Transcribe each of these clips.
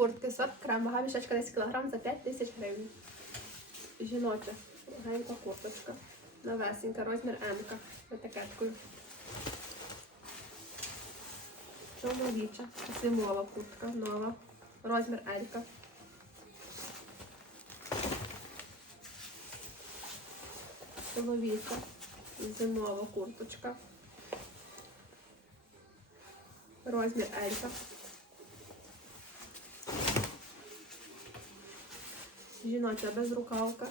Куртки сорт крем, вага мішечка 10 кг за 5 тисяч гривень. Жіноча, легенька курточка. Новесенька, розмір М етикеткою. Чоловіча, зимова куртка, нова. Розмір Елька. Чоловіча, зимова курточка. Розмір Елька. Жіноча безрукавка.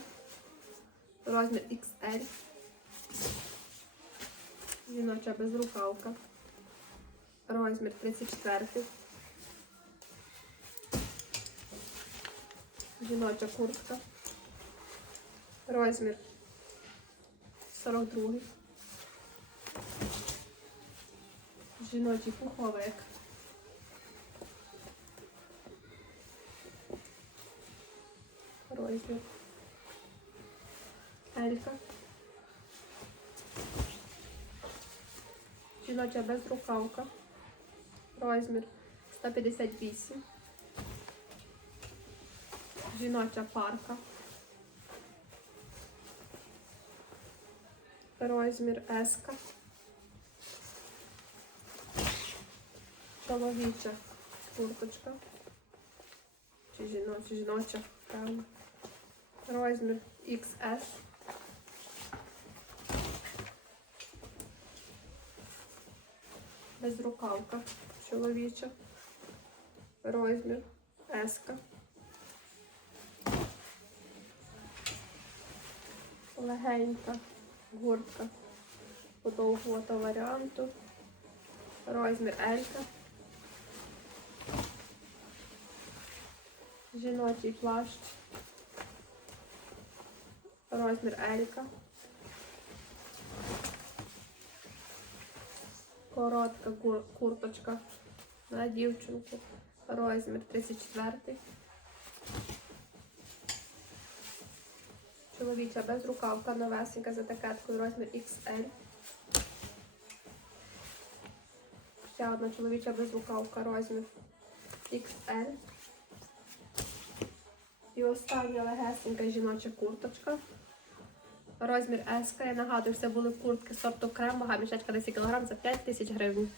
Розмір XL. Жіноча безрукавка. Розмір 34. Жіноча куртка. Розмір 42. Жіночий пуховик. Розмір. Елька. Жіноча безрукавка. Розмір 158. Жіноча парка. Розмір еска. Чоловіча курточка. Чи жіноча, жіноча, правильно. Розмір XS. Безрукавка чоловіча. Розмір S. Легенька гуртка подовгого варіанту. Розмір L. Жіночий плащ. Розмір Елька. Коротка курточка на дівчинку. Розмір 34. Чоловіча безрукавка новесенька за такеткою розмір XL. Ще одна чоловіча безрукавка розмір XL. І остання легесенька жіноча курточка. Розмір S. Я нагадую, це були куртки сорту крем, вага мішечка 10 кг за 5 тисяч гривень.